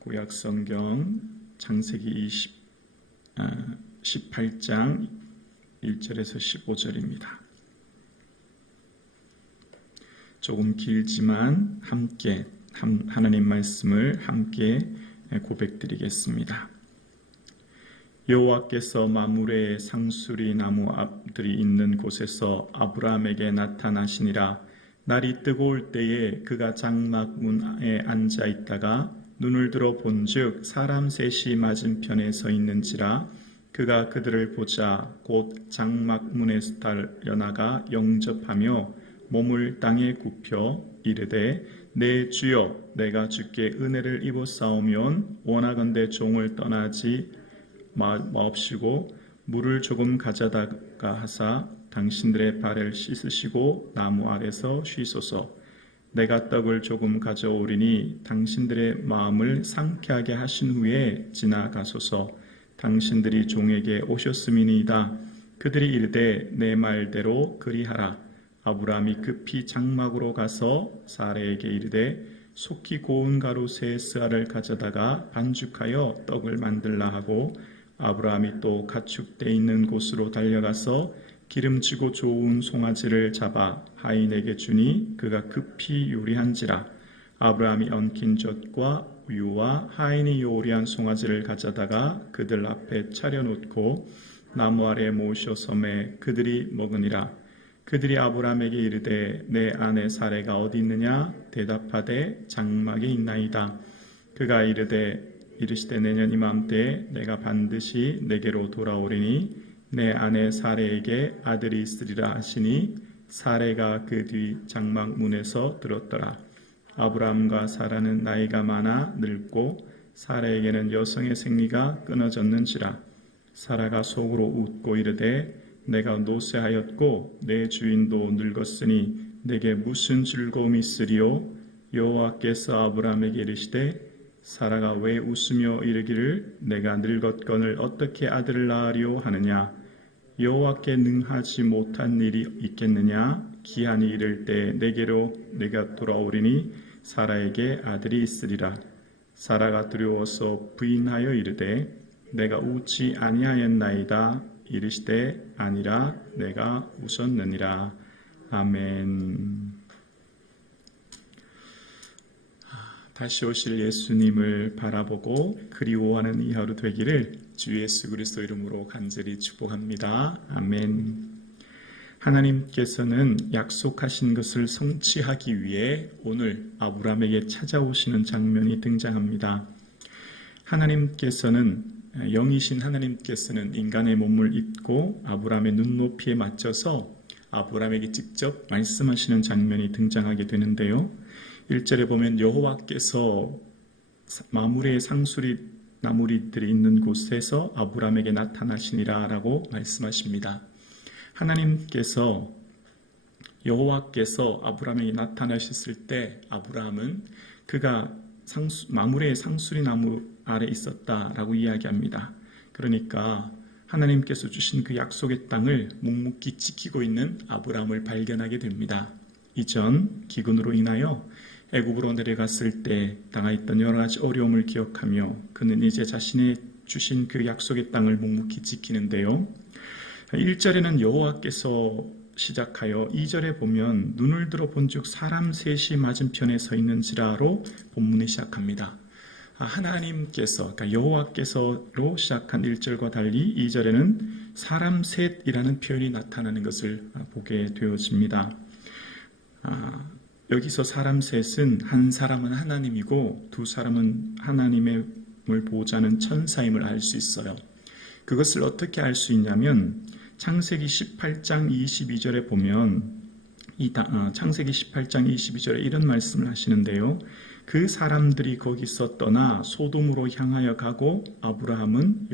구약성경 창세기 18장 1절에서 15절입니다. 조금 길지만 함께 하나님 말씀을 함께 고백드리겠습니다. 여호와께서 마므레 상수리 나무 앞들이 있는 곳에서 아브라함에게 나타나시니라. 날이 뜨거울 때에 그가 장막 문에 앉아 있다가 눈을 들어 본즉 사람 셋이 맞은편에 서 있는지라. 그가 그들을 보자 곧 장막 문에서 달려나가 영접하며 몸을 땅에 굽혀 이르되 내 주여 내가 주께 은혜를 입어 싸우면 원하건대 종을 떠나지 마옵시고 물을 조금 가져다가 하사 당신들의 발을 씻으시고 나무 아래서 쉬소서. 내가 떡을 조금 가져오리니 당신들의 마음을 상쾌하게 하신 후에 지나가소서. 당신들이 종에게 오셨음이니이다. 그들이 이르되 내 말대로 그리하라. 아브라함이 급히 장막으로 가서 사레에게 이르되 속히 고운 가루 세 스아를 가져다가 반죽하여 떡을 만들라 하고 아브라함이 또 가축대 있는 곳으로 달려가서 기름지고 좋은 송아지를 잡아 하인에게 주니 그가 급히 요리한지라. 아브라함이 얹힌 젖과 우유와 하인이 요리한 송아지를 가져다가 그들 앞에 차려놓고 나무 아래 모셔 섬에 그들이 먹으니라. 그들이 아브라함에게 이르되 내 아내 사레가 어디 있느냐? 대답하되 장막에 있나이다. 그가 이르시되 내년 이맘때에 내가 반드시 내게로 돌아오리니 내 아내 사레에게 아들이 있으리라 하시니 사레가 그 뒤 장막 문에서 들었더라. 아브라함과 사라는 나이가 많아 늙고 사레에게는 여성의 생리가 끊어졌는지라. 사라가 속으로 웃고 이르되 내가 노쇠하였고 내 주인도 늙었으니 내게 무슨 즐거움이 있으리요? 여호와께서 아브라함에게 이르시되 사라가 왜 웃으며 이르기를 내가 늙었거늘 어떻게 아들을 낳으리요 하느냐? 여호와께 능하지 못한 일이 있겠느냐? 기한이 이를 때 내게로 내가 돌아오리니 사라에게 아들이 있으리라. 사라가 두려워서 부인하여 이르되 내가 웃지 아니하였나이다. 이르시되 아니라 내가 웃었느니라. 아멘. 다시 오실 예수님을 바라보고 그리워하는 이 하루 되기를 주 예수 그리스도 이름으로 간절히 축복합니다. 아멘. 하나님께서는 약속하신 것을 성취하기 위해 오늘 아브라함에게 찾아오시는 장면이 등장합니다. 영이신 하나님께서는 인간의 몸을 입고 아브라함의 눈높이에 맞춰서 아브라함에게 직접 말씀하시는 장면이 등장하게 되는데요. 1절에 보면 여호와께서 마므레 상수리 나무리들이 있는 곳에서 아브라함에게 나타나시니라 라고 말씀하십니다. 여호와께서 아브라함에게 나타나셨을 때 아브라함은 그가 마므레 상수리 나무 아래 있었다라고 이야기합니다. 그러니까 하나님께서 주신 그 약속의 땅을 묵묵히 지키고 있는 아브라함을 발견하게 됩니다. 이전 기근으로 인하여 애굽으로 내려갔을 때 당하였던 여러 가지 어려움을 기억하며 그는 이제 자신의 주신 그 약속의 땅을 묵묵히 지키는데요. 1절에는 여호와께서 시작하여 2절에 보면 눈을 들어 본즉 사람 셋이 맞은편에 서 있는지라로 본문이 시작합니다. 하나님께서, 그러니까 여호와께서로 시작한 1절과 달리 2절에는 사람 셋이라는 표현이 나타나는 것을 보게 되어집니다. 여기서 사람 셋은 한 사람은 하나님이고 두 사람은 하나님을 보호자는 천사임을 알 수 있어요. 그것을 어떻게 알 수 있냐면 창세기 18장 22절에 보면 창세기 18장 22절에 이런 말씀을 하시는데요. 그 사람들이 거기서 떠나 소돔으로 향하여 가고 아브라함은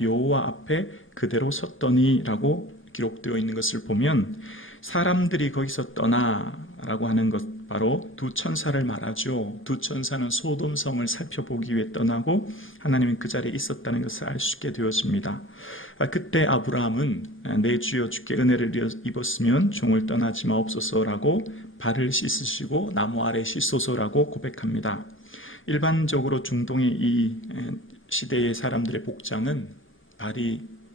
여호와 앞에 그대로 섰더니 라고 기록되어 있는 것을 보면 사람들이 거기서 떠나라고 하는 것 바로 두 천사를 말하죠. 두 천사는 소돔성을 살펴보기 위해 떠나고 하나님은 그 자리에 있었다는 것을 알 수 있게 되어집니다. 그때 아브라함은 내 주여 주께 은혜를 입었으면 종을 떠나지 마옵소서라고 발을 씻으시고 나무 아래 씻소서라고 고백합니다. 일반적으로 중동의 이 시대의 사람들의 복장은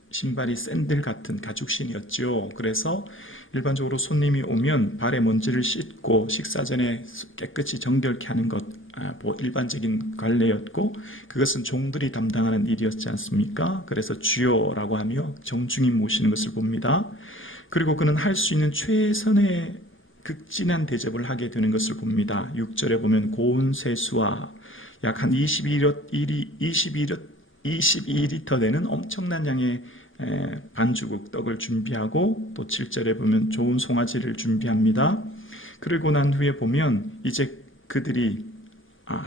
신발이 샌들 같은 가죽신이었죠. 그래서 일반적으로 손님이 오면 발에 먼지를 씻고 식사 전에 깨끗이 정결케 하는 것, 일반적인 관례였고, 그것은 종들이 담당하는 일이었지 않습니까? 그래서 주여라고 하며 정중히 모시는 것을 봅니다. 그리고 그는 할 수 있는 최선의 극진한 대접을 하게 되는 것을 봅니다. 6절에 보면 고운 세수와 약 한 22리터 되는 엄청난 양의 반죽국 떡을 준비하고, 또 7절에 보면 좋은 송아지를 준비합니다. 그리고 난 후에 보면 이제 그들이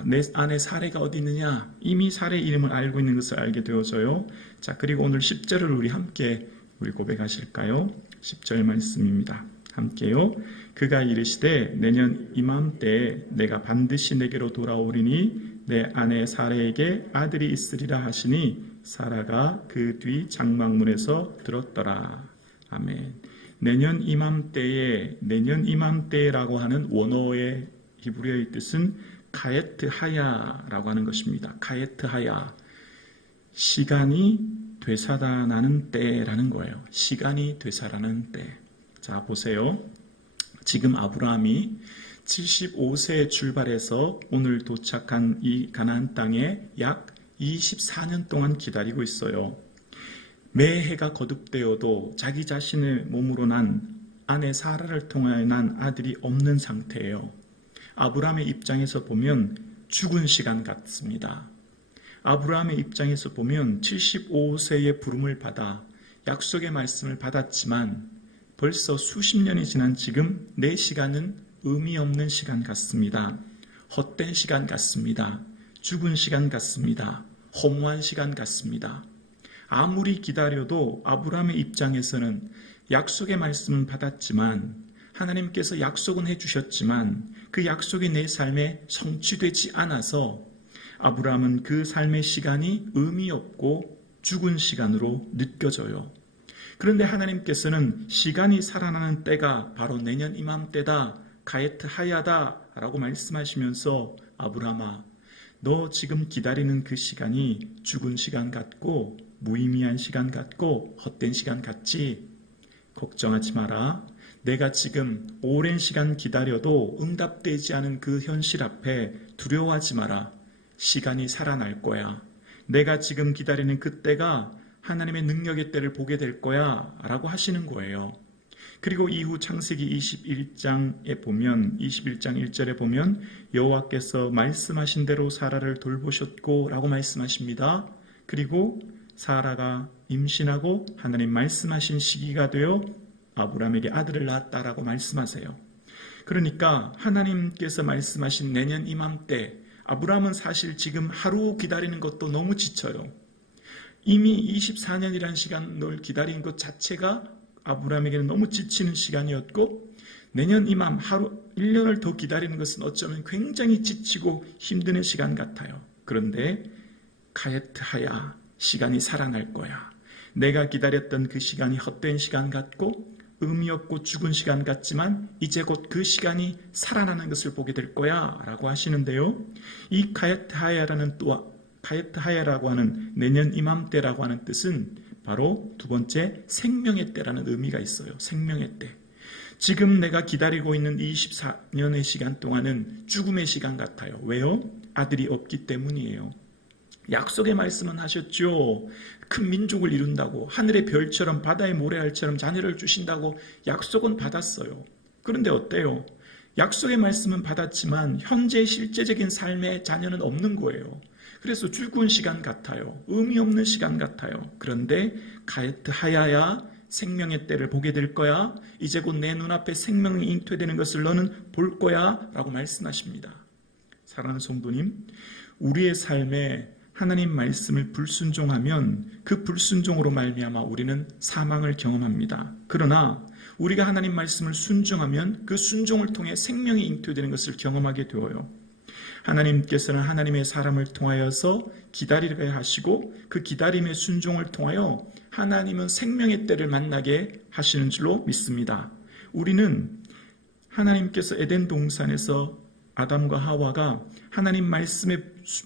내 안에 사례가 어디 있느냐, 이미 사례 이름을 알고 있는 것을 알게 되어져요. 자, 그리고 오늘 10절을 우리 함께 고백하실까요? 10절 말씀입니다. 함께요. 그가 이르시되 내년 이맘때에 내가 반드시 내게로 돌아오리니 내 아내 사라에게 아들이 있으리라 하시니 사라가 그 뒤 장막문에서 들었더라. 아멘. 내년 이맘때라고 하는 원어의 히브리어의 뜻은 카에트 하야라고 하는 것입니다. 카에트 하야. 시간이 되살아나는 때라는 거예요. 시간이 되살아나는 때. 자, 보세요. 지금 아브라함이 75세에 출발해서 오늘 도착한 이 가나안 땅에 약 24년 동안 기다리고 있어요. 매해가 거듭되어도 자기 자신의 몸으로 난 아내 사라를 통하여 난 아들이 없는 상태예요. 아브라함의 입장에서 보면 죽은 시간 같습니다. 아브라함의 입장에서 보면 75세의 부름을 받아 약속의 말씀을 받았지만 벌써 수십 년이 지난 지금 내 시간은 의미 없는 시간 같습니다. 헛된 시간 같습니다. 죽은 시간 같습니다. 허무한 시간 같습니다. 아무리 기다려도 아브라함의 입장에서는 약속의 말씀은 받았지만, 하나님께서 약속은 해주셨지만 그 약속이 내 삶에 성취되지 않아서 아브라함은 그 삶의 시간이 의미 없고 죽은 시간으로 느껴져요. 그런데 하나님께서는 시간이 살아나는 때가 바로 내년 이맘때다, 가에트 하야다 라고 말씀하시면서 아브라함아, 너 지금 기다리는 그 시간이 죽은 시간 같고 무의미한 시간 같고 헛된 시간 같지? 걱정하지 마라. 내가 지금 오랜 시간 기다려도 응답되지 않은 그 현실 앞에 두려워하지 마라. 시간이 살아날 거야. 내가 지금 기다리는 그때가 하나님의 능력의 때를 보게 될 거야 라고 하시는 거예요. 그리고 이후 창세기 21장에 보면 21장 1절에 보면 여호와께서 말씀하신 대로 사라를 돌보셨고 라고 말씀하십니다. 그리고 사라가 임신하고 하나님 말씀하신 시기가 되어 아브라함에게 아들을 낳았다라고 말씀하세요. 그러니까 하나님께서 말씀하신 내년 이맘때, 아브라함은 사실 지금 하루 기다리는 것도 너무 지쳐요. 이미 24년이라는 시간을 기다리는 것 자체가 아브라함에게는 너무 지치는 시간이었고, 내년 이맘 하루 1년을 더 기다리는 것은 어쩌면 굉장히 지치고 힘드는 시간 같아요. 그런데 가에트 하야, 시간이 살아날 거야. 내가 기다렸던 그 시간이 헛된 시간 같고 의미 없고 죽은 시간 같지만 이제 곧 그 시간이 살아나는 것을 보게 될 거야 라고 하시는데요. 이 가에트 하야라고 하는 내년 이맘때라고 하는 뜻은 바로 두 번째 생명의 때라는 의미가 있어요. 생명의 때. 지금 내가 기다리고 있는 24년의 시간 동안은 죽음의 시간 같아요. 왜요? 아들이 없기 때문이에요. 약속의 말씀은 하셨죠. 큰 민족을 이룬다고, 하늘의 별처럼 바다의 모래알처럼 자녀를 주신다고 약속은 받았어요. 그런데 어때요? 약속의 말씀은 받았지만 현재 실제적인 삶의 자녀는 없는 거예요. 그래서 죽은 시간 같아요. 의미 없는 시간 같아요. 그런데 가에트 하야야, 생명의 때를 보게 될 거야. 이제 곧 내 눈앞에 생명이 잉태되는 것을 너는 볼 거야 라고 말씀하십니다. 사랑하는 성도님, 우리의 삶에 하나님 말씀을 불순종하면 그 불순종으로 말미암아 우리는 사망을 경험합니다. 그러나 우리가 하나님 말씀을 순종하면 그 순종을 통해 생명이 잉태되는 것을 경험하게 되어요. 하나님께서는 하나님의 사람을 통하여서 기다리게 하시고 그 기다림의 순종을 통하여 하나님은 생명의 때를 만나게 하시는 줄로 믿습니다. 우리는 하나님께서 에덴 동산에서 아담과 하와가 하나님 말씀에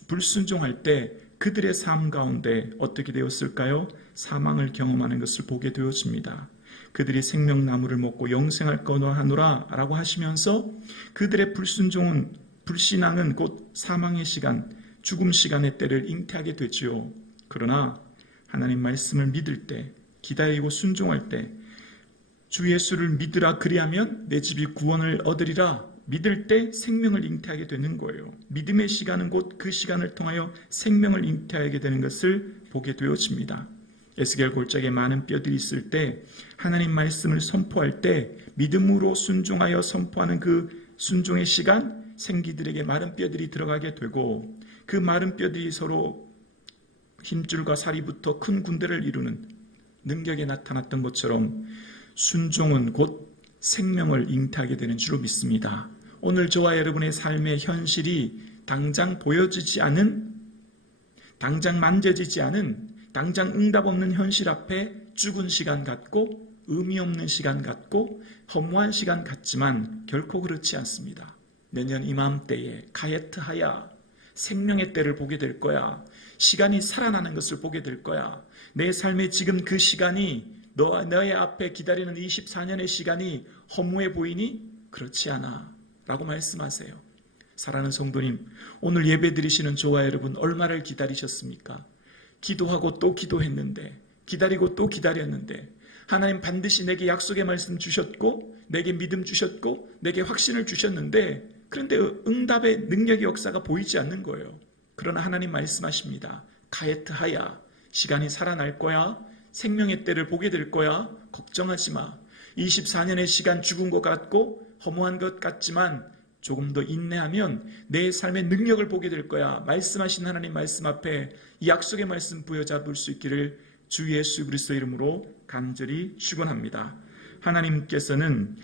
불순종할 때 그들의 삶 가운데 어떻게 되었을까요? 사망을 경험하는 것을 보게 되었습니다. 그들이 생명나무를 먹고 영생할 거하노라 라고 하시면서 그들의 불신앙은 곧 사망의 시간, 죽음 시간의 때를 잉태하게 되지요. 그러나 하나님 말씀을 믿을 때, 기다리고 순종할 때, 주 예수를 믿으라 그리하면 내 집이 구원을 얻으리라 믿을 때 생명을 잉태하게 되는 거예요. 믿음의 시간은 곧 그 시간을 통하여 생명을 잉태하게 되는 것을 보게 되어집니다. 에스겔 골짜기에 많은 뼈들이 있을 때 하나님 말씀을 선포할 때 믿음으로 순종하여 선포하는 그 순종의 시간, 생기들에게 마른 뼈들이 들어가게 되고 그 마른 뼈들이 서로 힘줄과 사리부터 큰 군대를 이루는 능력에 나타났던 것처럼 순종은 곧 생명을 잉태하게 되는 줄로 믿습니다. 오늘 저와 여러분의 삶의 현실이 당장 보여지지 않은, 당장 만져지지 않은, 당장 응답 없는 현실 앞에 죽은 시간 같고 의미 없는 시간 같고 허무한 시간 같지만 결코 그렇지 않습니다. 내년 이맘때에 가예트하야 생명의 때를 보게 될 거야. 시간이 살아나는 것을 보게 될 거야. 내 삶의 지금 그 시간이 너의 앞에 기다리는 24년의 시간이 허무해 보이니? 그렇지 않아 라고 말씀하세요. 사랑하는 성도님, 오늘 예배 드리시는 저와 여러분 얼마를 기다리셨습니까? 기도하고 또 기도했는데, 기다리고 또 기다렸는데 하나님 반드시 내게 약속의 말씀 주셨고 내게 믿음 주셨고 내게 확신을 주셨는데 그런데 응답의 능력의 역사가 보이지 않는 거예요. 그러나 하나님 말씀하십니다. 가예트하야, 시간이 살아날 거야. 생명의 때를 보게 될 거야. 걱정하지 마. 24년의 시간 죽은 것 같고 허무한 것 같지만 조금 더 인내하면 내 삶의 능력을 보게 될 거야. 말씀하신 하나님 말씀 앞에 이 약속의 말씀 부여잡을 수 있기를 주 예수 그리스도 이름으로 간절히 축원합니다. 하나님께서는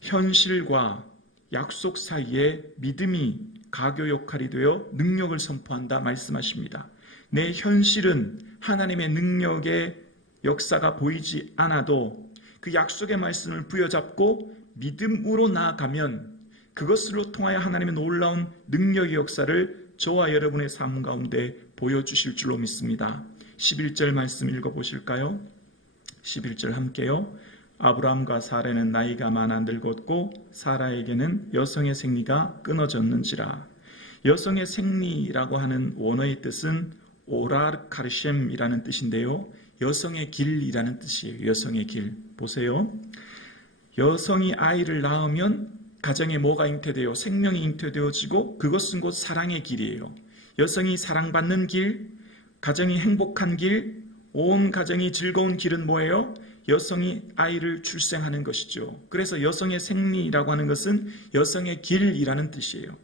현실과 약속 사이에 믿음이 가교 역할이 되어 능력을 선포한다 말씀하십니다. 내 현실은 하나님의 능력의 역사가 보이지 않아도 그 약속의 말씀을 부여잡고 믿음으로 나아가면 그것으로 통하여 하나님의 놀라운 능력의 역사를 저와 여러분의 삶 가운데 보여주실 줄로 믿습니다. 11절 말씀 읽어보실까요? 11절 함께요. 아브라함과 사라는 나이가 많아 늙었고 사라에게는 여성의 생리가 끊어졌는지라. 여성의 생리라고 하는 원어의 뜻은 오라르카르셴이라는 뜻인데요. 여성의 길이라는 뜻이에요. 여성의 길. 보세요. 여성이 아이를 낳으면 가정에 뭐가 잉태되어 생명이 잉태되어지고 그것은 곧 사랑의 길이에요. 여성이 사랑받는 길, 가정이 행복한 길, 온 가정이 즐거운 길은 뭐예요? 여성이 아이를 출생하는 것이죠. 그래서 여성의 생리라고 하는 것은 여성의 길이라는 뜻이에요.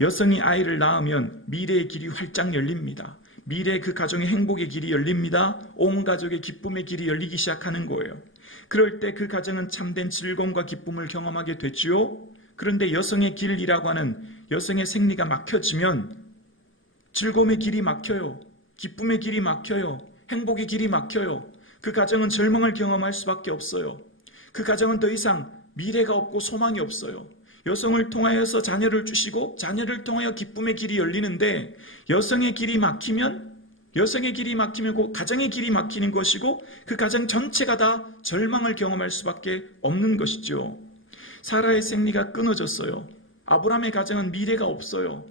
여성이 아이를 낳으면 미래의 길이 활짝 열립니다. 미래의 그 가정의 행복의 길이 열립니다. 온 가족의 기쁨의 길이 열리기 시작하는 거예요. 그럴 때 그 가정은 참된 즐거움과 기쁨을 경험하게 되지요. 그런데 여성의 길이라고 하는 여성의 생리가 막혀지면 즐거움의 길이 막혀요. 기쁨의 길이 막혀요. 행복의 길이 막혀요. 그 가정은 절망을 경험할 수밖에 없어요. 그 가정은 더 이상 미래가 없고 소망이 없어요. 여성을 통하여서 자녀를 주시고 자녀를 통하여 기쁨의 길이 열리는데 여성의 길이 막히면 곧 가정의 길이 막히는 것이고 그 가정 전체가 다 절망을 경험할 수밖에 없는 것이죠. 사라의 생리가 끊어졌어요. 아브라함의 가정은 미래가 없어요.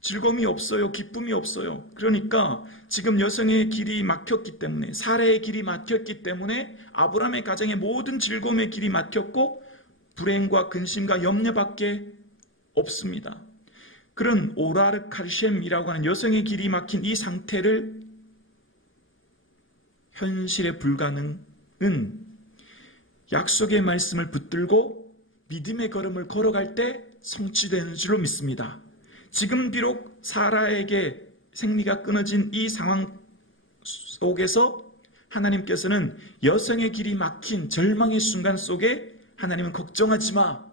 즐거움이 없어요. 기쁨이 없어요. 그러니까 지금 여성의 길이 막혔기 때문에 사라의 길이 막혔기 때문에 아브라함의 가정의 모든 즐거움의 길이 막혔고 불행과 근심과 염려밖에 없습니다. 그런 오라르카르셴이라고 하는 여성의 길이 막힌 이 상태를 현실의 불가능은 약속의 말씀을 붙들고 믿음의 걸음을 걸어갈 때 성취되는 줄로 믿습니다. 지금 비록 사라에게 생리가 끊어진 이 상황 속에서 하나님께서는 여성의 길이 막힌 절망의 순간 속에 하나님은 걱정하지 마,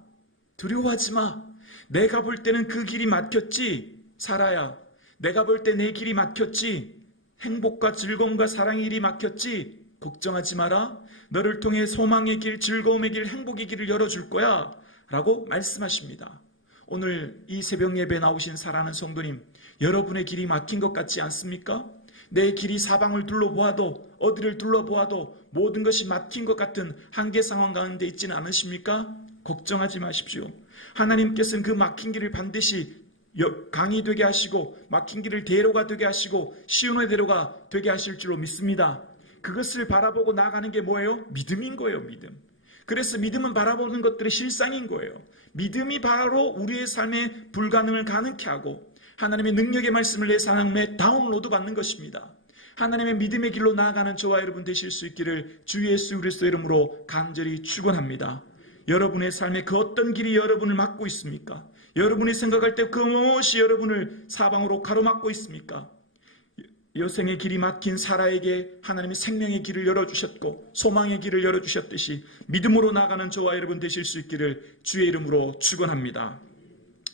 두려워하지 마. 내가 볼 때는 그 길이 막혔지, 사라야. 내가 볼 때 내 길이 막혔지. 행복과 즐거움과 사랑의 길이 막혔지. 걱정하지 마라. 너를 통해 소망의 길, 즐거움의 길, 행복의 길을 열어줄 거야. 라고 말씀하십니다. 오늘 이 새벽 예배 나오신 사랑하는 성도님, 여러분의 길이 막힌 것 같지 않습니까? 내 길이 사방을 둘러보아도, 어디를 둘러보아도 모든 것이 막힌 것 같은 한계 상황 가운데 있지는 않으십니까? 걱정하지 마십시오. 하나님께서는 그 막힌 길을 반드시 강이 되게 하시고, 막힌 길을 대로가 되게 하시고, 시온의 대로가 되게 하실 줄로 믿습니다. 그것을 바라보고 나아가는 게 뭐예요? 믿음인 거예요, 믿음. 그래서 믿음은 바라보는 것들의 실상인 거예요. 믿음이 바로 우리의 삶의 불가능을 가능케 하고, 하나님의 능력의 말씀을 내 삶에 다운로드 받는 것입니다. 하나님의 믿음의 길로 나아가는 저와 여러분 되실 수 있기를 주 예수 그리스도 이름으로 간절히 축원합니다. 여러분의 삶에 그 어떤 길이 여러분을 막고 있습니까? 여러분이 생각할 때 그 무엇이 여러분을 사방으로 가로막고 있습니까? 여생의 길이 막힌 사라에게 하나님의 생명의 길을 열어주셨고 소망의 길을 열어주셨듯이 믿음으로 나아가는 저와 여러분 되실 수 있기를 주의 이름으로 축원합니다.